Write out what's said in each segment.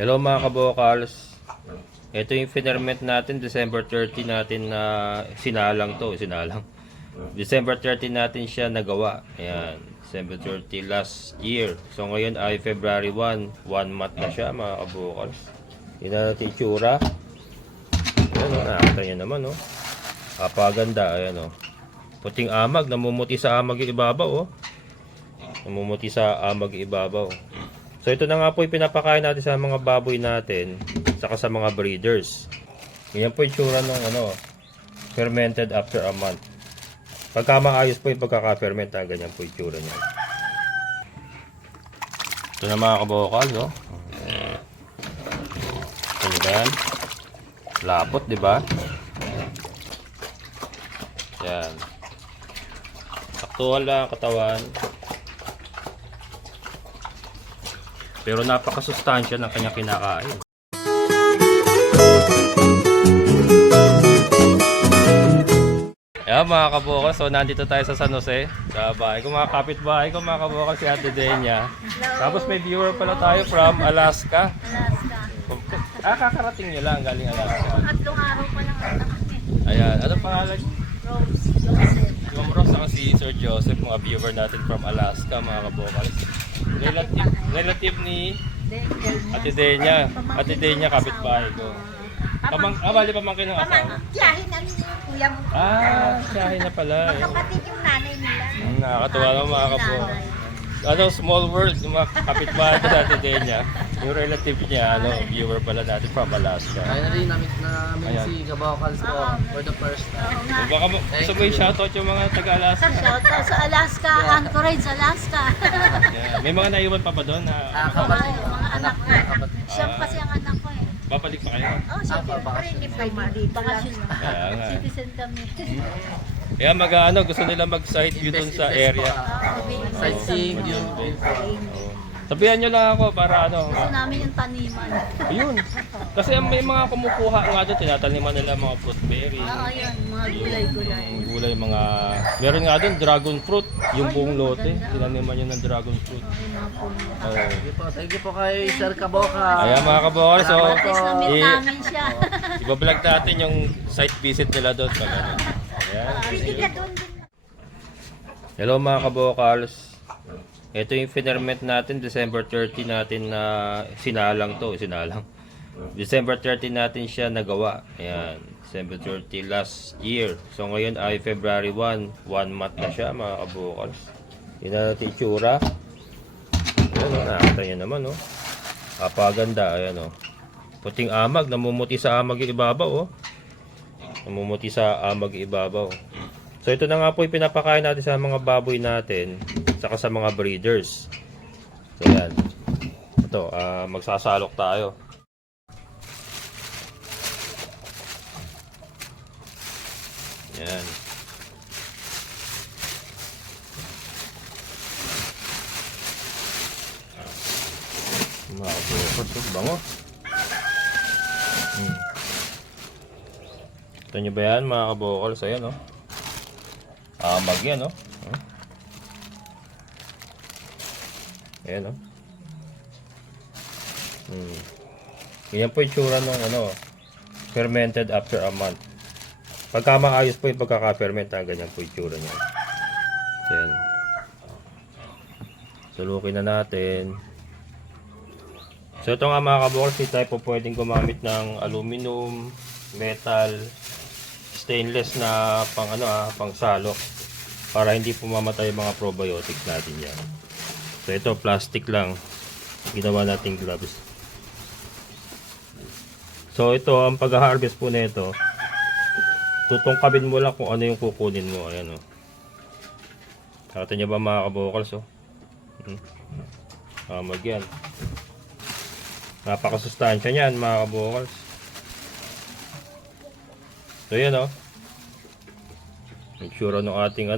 Hello mga kabokals. Ito yung finerment natin December 30 natin na sinalang to, sinalang. December 30 natin siya nagawa. Ayan, December 30 last year. So ngayon ay February 1, 1 month na siya mga kabokals. Yun na natin itsura. Ayan o, nakakita nyo naman o. Kapaganda, ayan o. Puting amag, namumuti sa amag yung ibabaw o. Namumuti sa amag yung ibabaw. So ito na nga po yung pinapakain natin sa mga baboy natin, saka sa mga breeders. Yan po yung tsura ng fermented after a month. Pagka maayos po yung pagkaka-ferment, ganyan po yung tsura niya. Ito na mga kabokal, no? Yan. Lapot, di ba? Yan. Saktuhan lang ang katawan. Pero napakasustansya ng kanyang kinakain. Ayan mga kabokal, so nandito tayo sa San Jose, sa bahay ko, mga kapitbahay ko mga kabokal, si Ate Denia. Tapos may viewer pala tayo from Alaska. Kakarating nyo lang, galing Alaska. Tatlong araw pa lang ang nakatid. Ayan, anong pangalan? Rose Joseph. Yung Rose ang si Sir Joseph, mga viewer natin from Alaska mga kabokal. Relative ni Ate Denia. Ate Denia, kapitbahay ko. Bali pamangkin ng asawa. Tiyahin na yung kuya mo. Tiyahin na pala. Kapatid yung nanay nila. Nakakatuwa naman mga kabokal. Small world, yung mga kapitbahay ko sa Ate Denia. Yung relative niya, viewer pala natin from Alaska. Kaya na rin namin si Kabokals po for the first time. Baka gusto mo yung shoutout yung mga taga-Alaska. Shoutout sa Alaska, Anchorage, Alaska. Yeah. May mga naiwan pa ba doon na Kapatid. Mga anak ko. Siya kasi ang anak ko eh. babalik pa kayo? Oh, siya bakasyon. Kaya nga. Citizen kami. Kaya gusto nila mag-site view doon sa area. Sightseeing, view. Sabihan nyo lang ako para Gusto namin yung taniman. Ayun. Kasi may mga kumukuha nga doon, tinataniman nila mga fruit berry. Oo, yun. Mga gulay-gulay. Gulay, meron nga doon, dragon fruit. Yung buong lote, tinaniman nyo ng dragon fruit. Thank you po kay Sir Kabokals. Ayan mga kabokal, so Tapos na-meet namin siya. ibablog natin yung site visit nila doon. Ayan. Pwede ka doon din. Hello mga kabokals. Ito yung finerment natin December 30 natin na sinalang to, sinalang. December 30 natin siya nagawa. Ayan, December 30 last year. So ngayon ay February 1, 1 month na siya mga kabokals. Yun na natin itsura. Ayan o, nakakita nyo naman o. Kapaganda, ayan o. Puting amag, namumuti sa amag yung ibabaw o. Namumuti sa amag yung ibabaw. So ito na nga po yung pinapakain natin sa mga baboy natin, saka sa mga breeders. So yan. Ito, magsasalok tayo. Yan. Mga kapos, bango. Ito nyo ba yan mga kabokal? So yan o. Amag yan o. Ayan o. Yan po yung tsura ng fermented after a month. Pagka maayos po yung pagkaka-ferment, ganyan po yung tsura niya. So yan. Sulukin na natin. So ito nga mga kabokal, hindi tayo po pwedeng gumamit ng aluminum, metal, stainless na pang salok para hindi po mamatay yung mga probiotics natin yan. So ito plastic lang ginawa nating gloves. So ito ang pag-harvest po nito, tutungkabin mo lang kung ano yung kukunin mo. Ayan o. Nakita nyo ba mga kabokals o? Amag yan. Napakasustansya niyan mga kabokals. So yan o. Make sure ng ating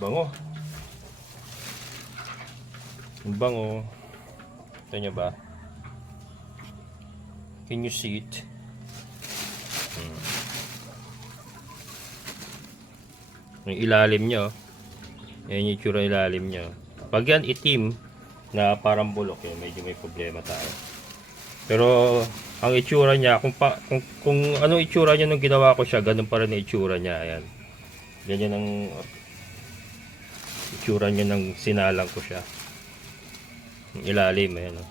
bango. Yung bango. Ito nyo ba? Can you see it? Yung ilalim nyo. Yan yung tsura ilalim nyo. Pag yan itim, na parang bulok eh, medyo may problema tayo. Pero ang itsura niya, kung anong itsura niya nung ginawa ko siya, ganun pa rin ang itsura niya. Ayan. Ganyan ang itsura niya nang sinalang ko siya. Yung ilalim, ayan. Oh.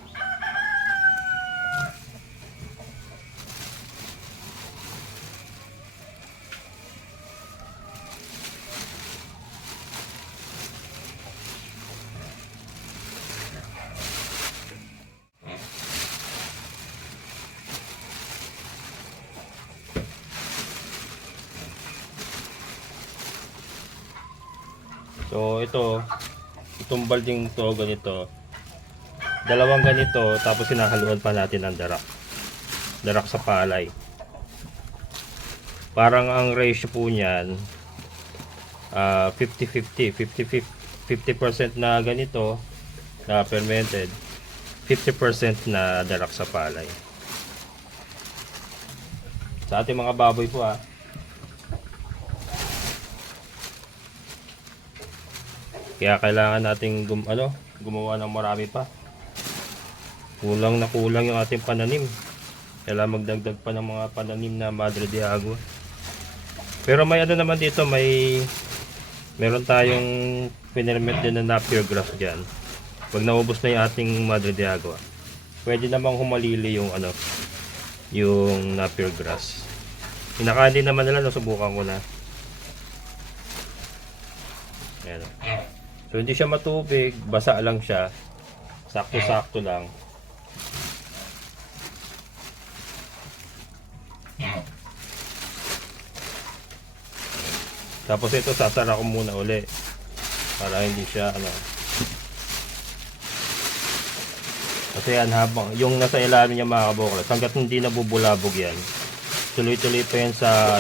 So itong balding to ganito, dalawang ganito, tapos sinahaluan pa natin ng darak sa palay. Parang ang ratio po niyan 50-50 na ganito na fermented, 50% na darak sa palay. Sa ating mga baboy po kaya kailangan nating gumawa ng marami pa. Kulang na kulang yung ating pananim. Kailangan magdagdag pa ng mga pananim na Madre de Agua. Pero may naman dito, meron tayong pinermet din na Napier grass dyan. Pag naubos na yung ating Madre de Agua, pwede namang humalili yung yung Napier grass. Kinakain din naman nila, nasubukan ko na. Ayan. So hindi siya matubig, basa lang siya. Sakto-sakto lang. Tapos ito sasara ko muna uli para hindi siya kasi yan, habang yung nasa ilalim niya mga kaboklas, hanggat hindi nabubulabog yan, tuloy-tuloy pa yan sa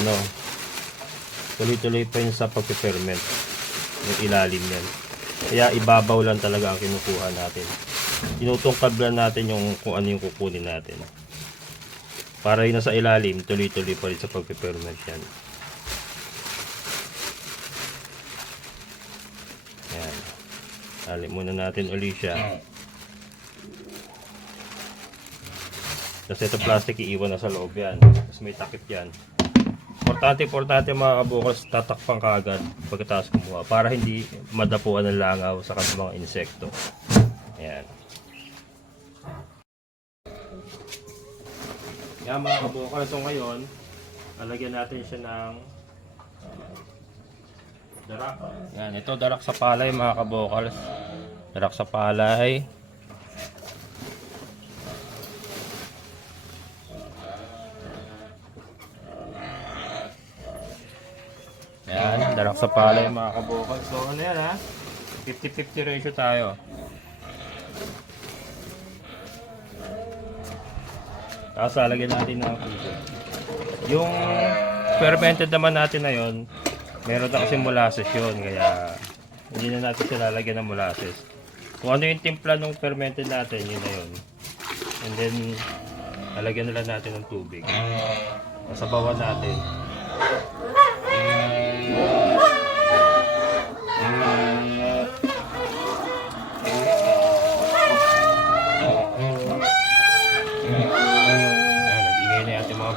tuloy-tuloy pa yan sa pagpe-ferment yung ilalim yan. Kaya ibabaw lang talaga ang kinukuha natin. Tinutungkad lang natin yung kung ano yung kukunin natin. Para yung nasa ilalim, tuloy-tuloy pa rin sa pagpe-ferment yan. Ayan. Alim muna natin uli siya. Kasi ito plastic, iiwan na sa loob yan. Tapos may takip yan. Importante mga kabukals, tatakpan ka agad pagkatapos kumuha para hindi madapuan ng langaw sa mga insekto. Ayan. Yan mga kabukals, so ngayon lalagyan natin siya ng darak. Yan, ito darak sa palay mga kabukals. Darak sa palay. Yan, darak sa palay mga kabukal. So ano yan 50-50 ratio tayo. Tapos lalagyan natin ng tubig. Yung fermented naman natin na yun, meron na kasi molasses yun. Kaya hindi na natin sila lalagyan ng molasses. Kung ano yung timpla ng fermented natin, yun na yun. And then lalagyan na lang natin ng tubig. Sasabawan natin.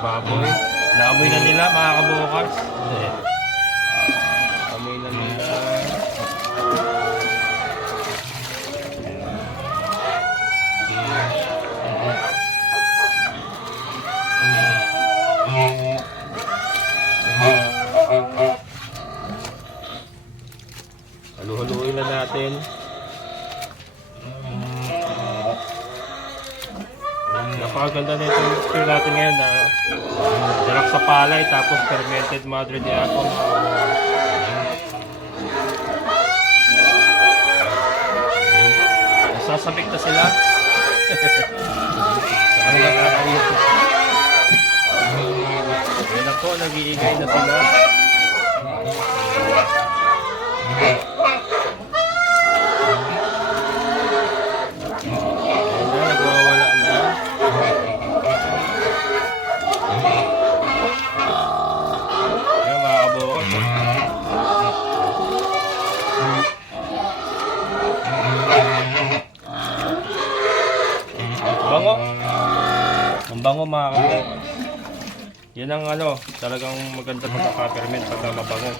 Baboy. Naamoy na nila mga kabukals. Amoy na nila. Halu-haluin na natin. Napakaganda na itong mixture natin ngayon na darak sa palay tapos fermented Madre de Agua. Sasabik na sila. Sa kanila kakayot. Ayan ako, nag-iigay na sila. bango. Ang bango mga kabokals. Yan ang talagang maganda pagkaka-ferment pagka mabango.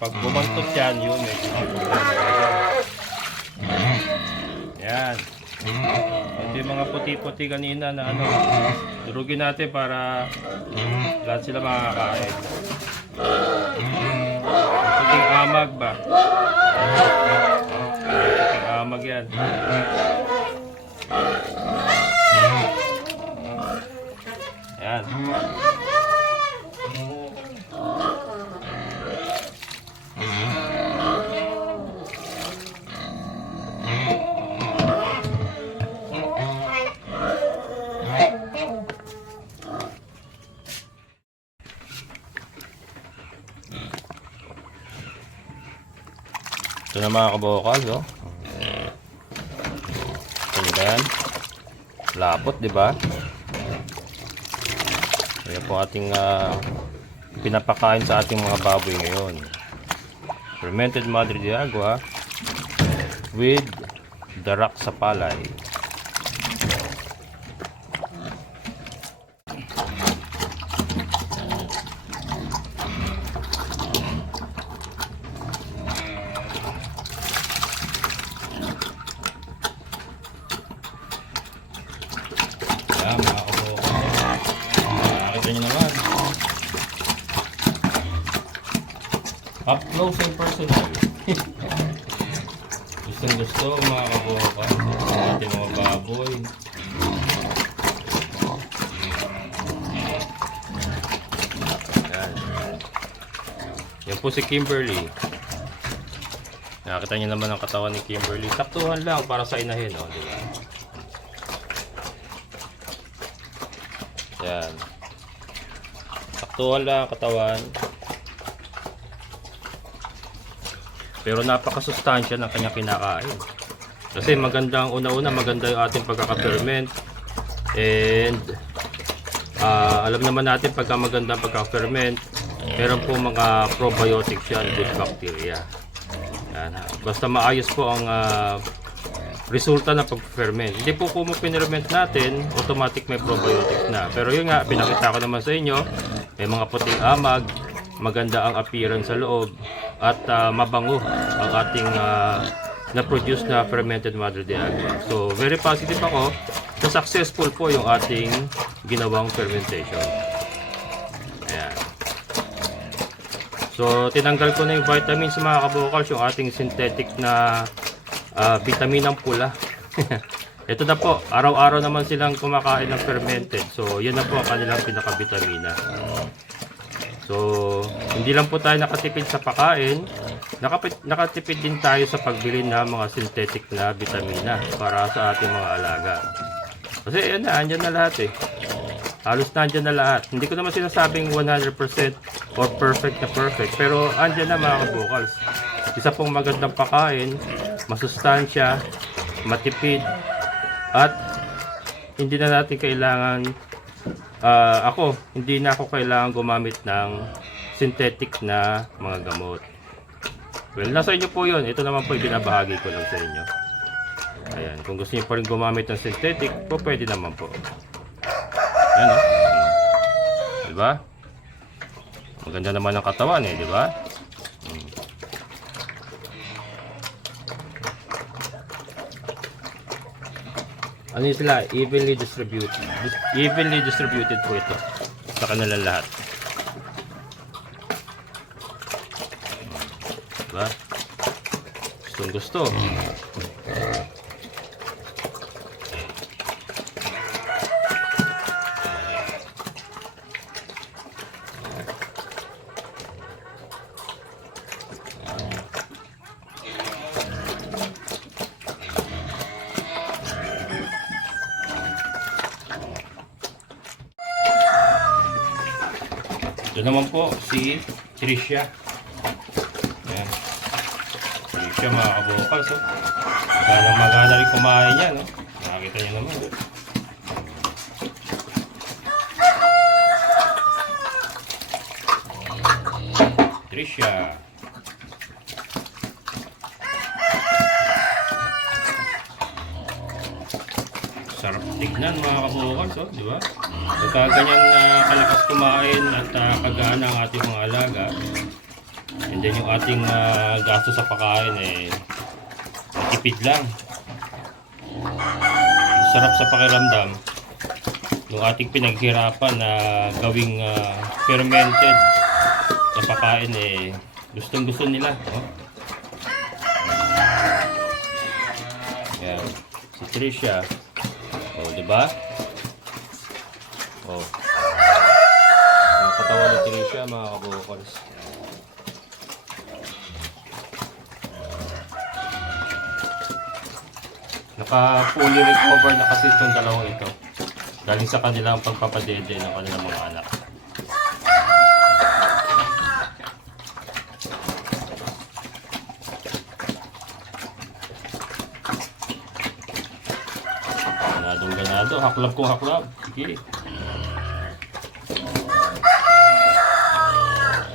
Pag bumantot yan, yun medyo yan. Ito yung mga puti-puti kanina na durugin natin para lahat sila makakain. Puting amag ba? Puting amag yan. Yan. Ito na mga kabokals, oh. Tingnan. Lapot, di ba? Ayan po ating pinapakain sa ating mga baboy ngayon. Fermented Madre de Agua with darak sa palay. Ayan mga kabokals. Nakakita nyo naman. Up close and personal. Gustong gusto mga kabokals. Ating mga baboy. Ayan. Yan po si Kimberly. Nakakita nyo naman ang katawan ni Kimberly. Saktuhan lang para sa inahin. Oh, diba? Yan. Saktuhan lang ang katawan. Pero napakasustansya ng kanyang kinakain. Kasi magandang una-una, maganda yung ating pagkaka-ferment. And alam naman natin pagka magandang pagkaka-ferment, meron po mga probiotics yan, good bacteria. Yan. Basta maayos po ang resulta ng pag-ferment. Hindi po kung pinirment natin, automatic may probiotics na. Pero yun nga, pinakita ko naman sa inyo, may mga puting amag, maganda ang appearance sa loob, at mabango ang ating na-produce na fermented Madre de Agua. So, very positive ako na successful po yung ating ginawang fermentation. Ayan. So, tinanggal ko na yung vitamins mga kabokals, yung ating synthetic na vitaminang pula. Ito na po, araw-araw naman silang kumakain ng fermented. So, yun na po ang kanilang pinaka-vitamina. So, hindi lang po tayo nakatipid sa pagkain, nakatipid din tayo sa pagbili ng mga synthetic na vitamina para sa ating mga alaga. Kasi yan na, andyan na lahat eh. Halos na andyan na lahat. Hindi ko naman sinasabing 100% or perfect na perfect, pero andyan na mga kabokals. Isa pong magandang pagkain, masustansya, matipid, at hindi na natin kailangan hindi na ako kailangan gumamit ng synthetic na mga gamot. Well, nasa inyo po yun. Ito naman po ibinabahagi ko lang sa inyo. Ayan, kung gusto niyo pa rin gumamit ng synthetic po, pwede naman po. Ayan o. Diba? Maganda naman ang katawan eh, diba? Ano yun sila? Evenly distributed. Evenly distributed po ito sa kanila lahat. Diba? Gustong gusto. Ito naman po si Tricia. Ayan. Tricia mga kabokals. Oh. Magana rin kumain yan. Oh. Nakakita nyo naman. Tricia. Sarap tignan mga kabukals, oh, di ba? Pagka ganyan kalakas kumain at kagana ang ating mga alaga, and then yung ating gasto sa pagkain matipid lang. Sarap sa pakiramdam yung ating pinaghirapan na gawing fermented na pagkain gustong gusto nila, oh. Yan. Si Tricia. Oh, di ba? Oh. Ang katawan ni Tricia, mga kabukals. Naka-fully recover na kasi itong dalawang ito. Galing sa kanilang pagpapadede ng kanilang mga anak. Ganado, haklab kong haklab. Sige.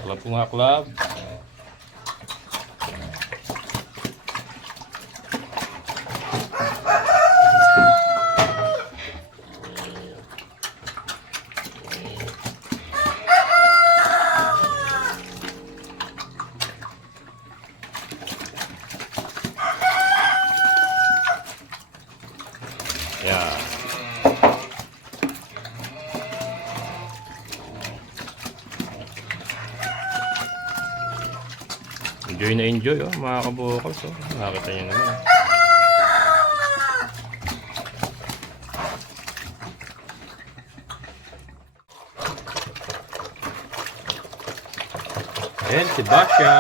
Haklab kong haklab. Yeah. Enjoy na enjoy, oh, mga kabukals, oh. Nakakita nyo naman. Ayan, si Basha.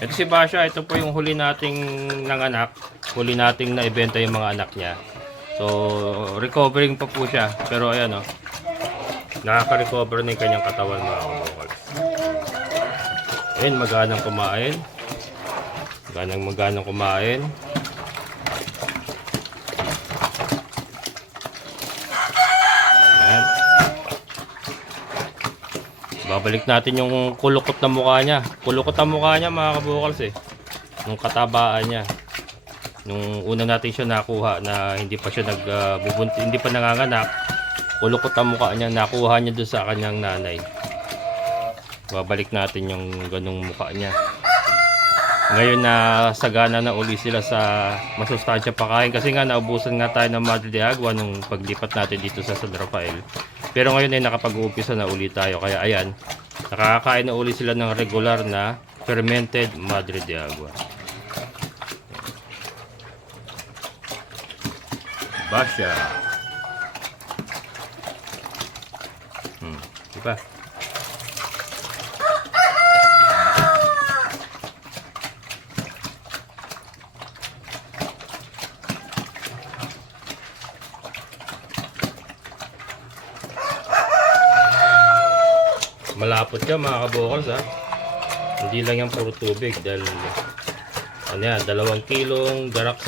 Ito si Basha, ito po yung huli nating nanganak. Huli nating naibenta yung mga anak niya. So, recovering pa po siya. Pero ayan, oh. Nakaka-recover na yung kanyang katawan, mga kabukals. Ayan, maganang kumain. Maganang kumain. Ayan. Babalik natin yung kulukot na mukha niya. Kulukot ang mukha niya, mga kabukals, nung katabaan niya. Nung una natin siya nakuha na hindi pa siya hindi pa nanganganak. Kulukot ang mukha niya, nakuha niya doon sa kanyang nanay. Babalik natin yung ganung mukha niya. Ngayon na sagana na uli sila sa masustansya pagkain kasi nga naubusan nga tayo ng Madre de Agua nung paglipat natin dito sa San Rafael. Pero ngayon ay nakapag-uumpisa na uli tayo. Kaya ayan, nakakain na uli sila ng regular na fermented Madre de Agua. Basha. Diba? Malapot ka, mga kabukals, ha. Hindi lang yan puro tubig dahil ano yan, 2 kilong darak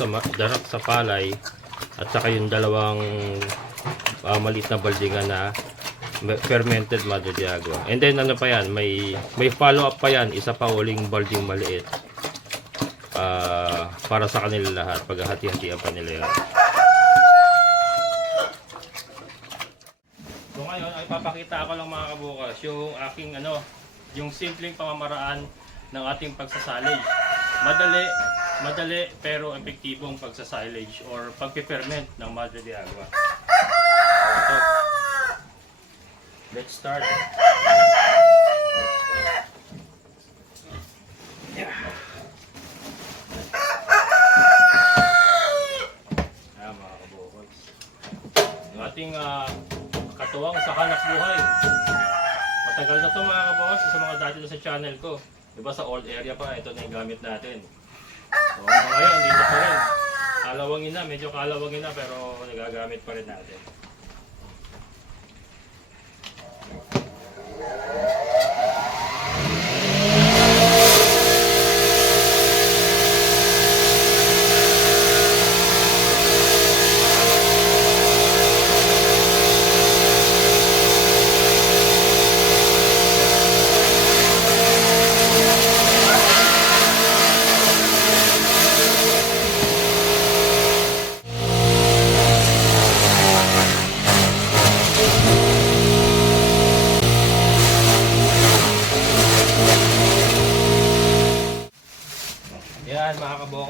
sa palay at saka yung 2 maliit na baldingan na fermented Madre de Agua. And then ano pa yan, may follow up pa yan, isa pa uling balding maliit para sa kanila lahat, paghahati-hatian pa nila yan. So ngayon ay papakita ko lang, mga kabukas, yung aking yung simpleng pamamaraan ng ating pagsasalage. Madali pero epektibong pagsasilage or pagpiferment ng Madre de Agua. So, let's start. Yeah. Ayan, mga kabukas. Yung ating katuwang sa hanap buhay. Matagal na to, mga kabukas, sa mga dati sa channel ko. Diba sa old area pa, ito na yung gamit natin. So ngayon, dito pa rin. Kalawangin na, medyo kalawangin na, pero nagagamit pa rin natin.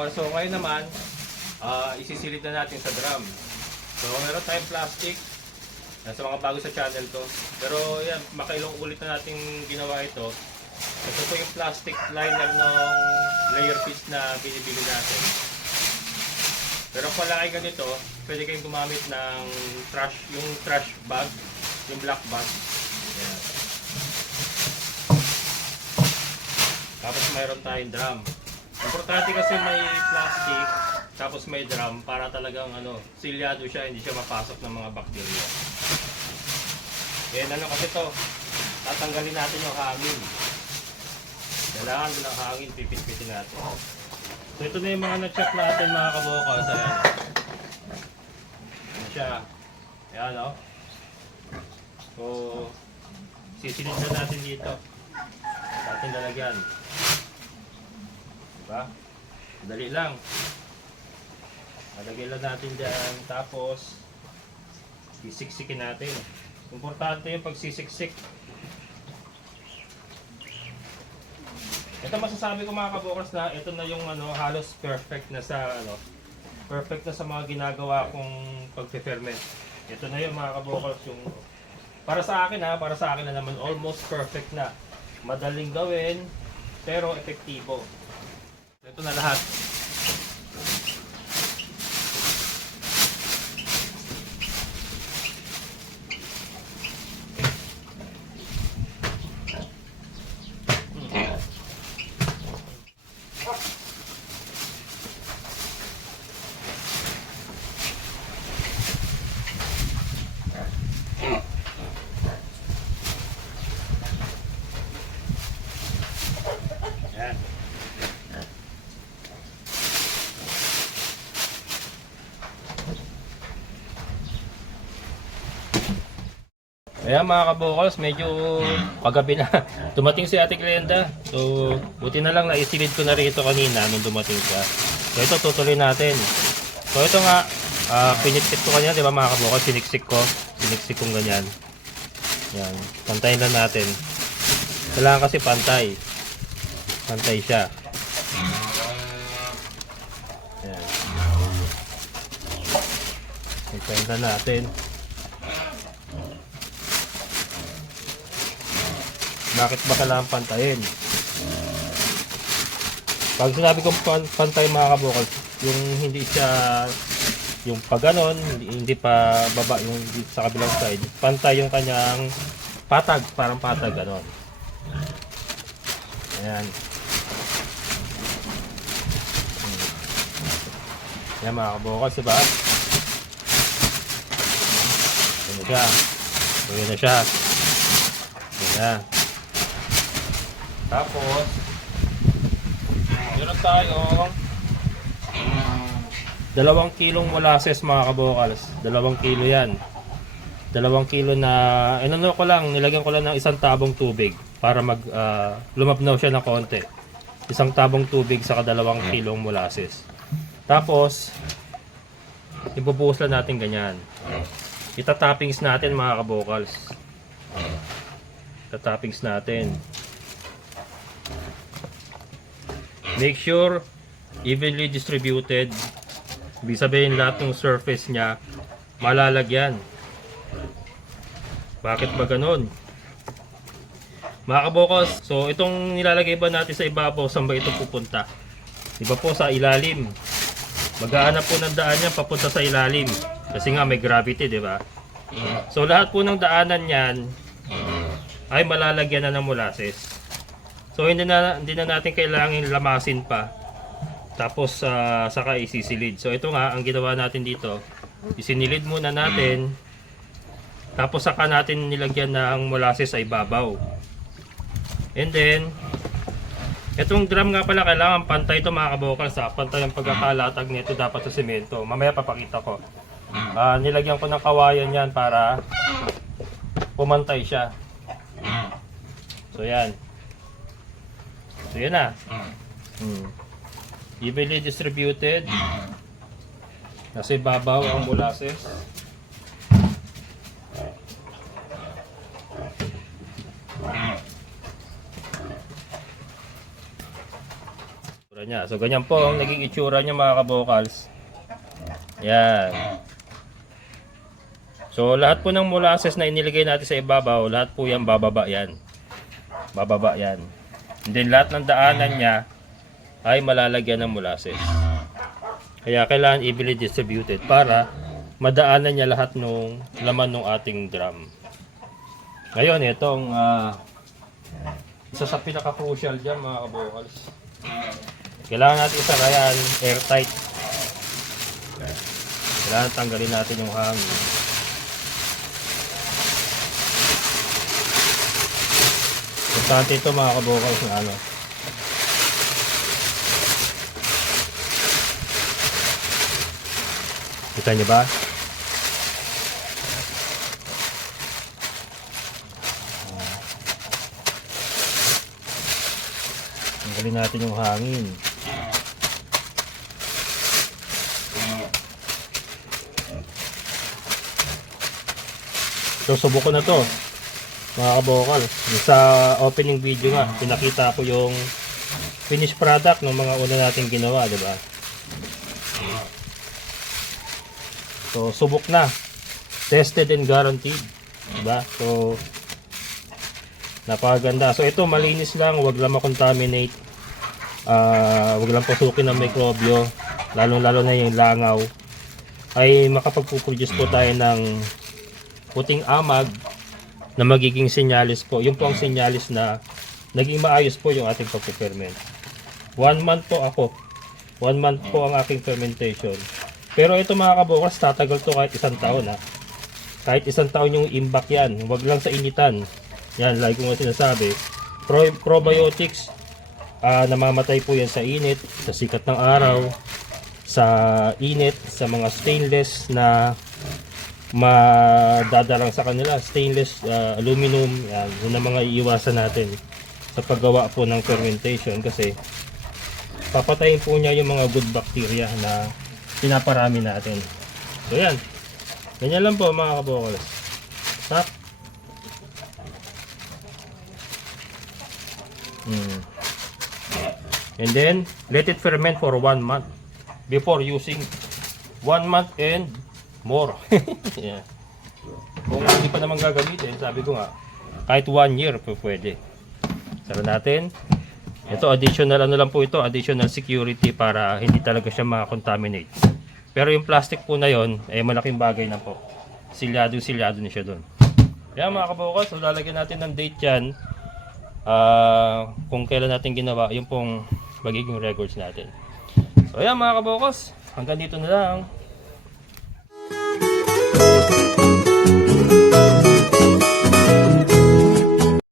kabokal. So ngayon naman, isisilid na natin sa drum. So meron tayong plastic. Sa mga bago sa channel to. Pero yan, makailong ulit na natin ginawa ito. Ito po yung plastic liner ng layer piece na binibili natin. Pero kung wala kayo ganito, pwede kayong gumamit ng trash, yung trash bag, yung black bag. Yan. Tapos mayroon tayong drum. Importante kasi may plastic, tapos may drum para talagang silyado siya, hindi siya mapasok ng mga bakterya. Yan kasi to, tatanggalin natin yung hangin. Kailangan din ang hangin, pipit-pitin natin. So ito na yung mga na-chop natin mga kabokals. Ayan. Ayan siya. Ayan o. So, sisilid na natin dito. Ating lalagyan. Diba? Dali lang. Lalagyan lang natin dyan. Tapos, sisiksikin natin. Importante yung pagsisiksik. Ito masasabi ko mga kabokals na ito na yung halos perfect na sa perfect na sa mga ginagawa kong pagpe-ferment. Ito na yung mga kabokals yung para sa akin na naman almost perfect na. Madaling gawin pero epektibo. Ito na lahat. Yan. Ayan mga kabokals, medyo paggabi na. Dumating si Ate Glenda. So, buti na lang naisilid ko na rito kanina nung dumating siya. So, ito tutuloy natin. So, ito nga, piniksik ko kanina, di ba mga kabokals? Siniksik kong ganyan. Yan, pantayin lang natin. Kailangan kasi pantay. Pantay siya. Yan. Pantayin lang natin. Bakit ba kailangan pantayin? Pag sinabi kong pantay mga kabokal, yung hindi siya yung pag ganon, hindi pa baba yung sa kabilang side, pantay yung kanyang patag, parang patag ganon. Ayan. Ayan mga kabokal, diba? Ayan na siya. Ayan na siya. Ayan na. Tapos, meron tayong 2 kilong molasses mga kabokals. 2 kilo yan. 2 kilo na, nilagyan ko lang ng 1 tabong tubig para lumabnaw siya ng konti. 1 tabong tubig sa 2 kilong molasses. Tapos, ibubuhos lang natin ganyan. Ita-toppings natin mga kabokals. Ita-toppings natin. Make sure evenly distributed. Ibig sabihin lahat ng surface niya malalagyan. Bakit ba ganun? Mga kabokals, so itong nilalagay ba natin sa ibabaw, saan ba ito pupunta? Iba po sa ilalim. Mag-aanap po ng daan niya papunta sa ilalim. Kasi nga may gravity, di ba? So lahat po ng daanan niyan ay malalagyan na ng molasses. So hindi na natin kailangan lamasin pa. Tapos saka isisilid. So ito nga ang ginawa natin dito. Isinilid muna natin. Tapos saka natin nilagyan ng molasses sa ibabaw. And then itong drum nga pala kailangan pantay ito mga kabokals. Pantay ang pagkakalatag nito dapat sa semento. Mamaya papakita ko. Nilagyan ko ng kawayan yan para pumantay siya. So yan. So yan na. Evenly distributed. Nasa ibabaw ang molasses. itsura niya. So ganyan po ang naging itsura niya mga kabokals. Yan. So lahat po ng molasses na inilagay natin sa ibabaw, lahat po yan bababa yan. Bababa yan. And then lahat ng daanan niya ay malalagyan ng molasses. Kaya kailangan evenly distributed para madaanan niya lahat ng laman ng ating drum. Ngayon, itong isa sa pinaka-crucial dyan mga kabokals. Kailangan natin isara yan airtight. Kailangan tanggalin natin yung hangin. Importante ito mga kabokals na ano. Kita niyo ba? Tanggalin natin yung hangin. So subukan na to mga kabokal. Sa opening video nga pinakita ko yung finished product ng mga una nating ginawa, di ba? So subok na, tested and guaranteed, di ba? So napakaganda. So ito malinis lang, wag lang makontaminate, wag lang pasukin ng mikrobyo, lalo na yung langaw. Ay makapagpuproduce po tayo ng puting amag na magiging sinyalis po. Yung po ang sinyalis na naging maayos po yung ating pagpiferment. 1 month po ako. 1 month po ang aking fermentation. Pero ito mga kabokals, tatagal to kahit 1 taon ha. Kahit 1 taon yung imbak yan. Huwag lang sa initan. Yan, like ko nga sinasabi. Probiotics, namamatay po yan sa init, sa sikat ng araw, sa init, sa mga stainless na madadarang sa kanila, stainless, aluminum, yan, yun ang mga iiwasan natin sa paggawa po ng fermentation kasi papatayin po niya yung mga good bacteria na pinaparami natin. So yan, ganyan lang po mga kabokals. Stop. And then let it ferment for 1 month before using. 1 month and more. Yeah. Kung hindi pa naman gagamitin, sabi ko nga, kahit 1 year po pwede. Sara natin. Ito additional ano lang po ito, additional security para hindi talaga siya makakontaminate. Pero yung plastic po na yon, eh malaking bagay na po. Silyado na siya doon. Kaya mga kabokals, so lalagyan natin ng date yan. Kung kailan natin ginawa, yung pong magiging records natin. So ayan mga kabokals, hanggang dito na lang.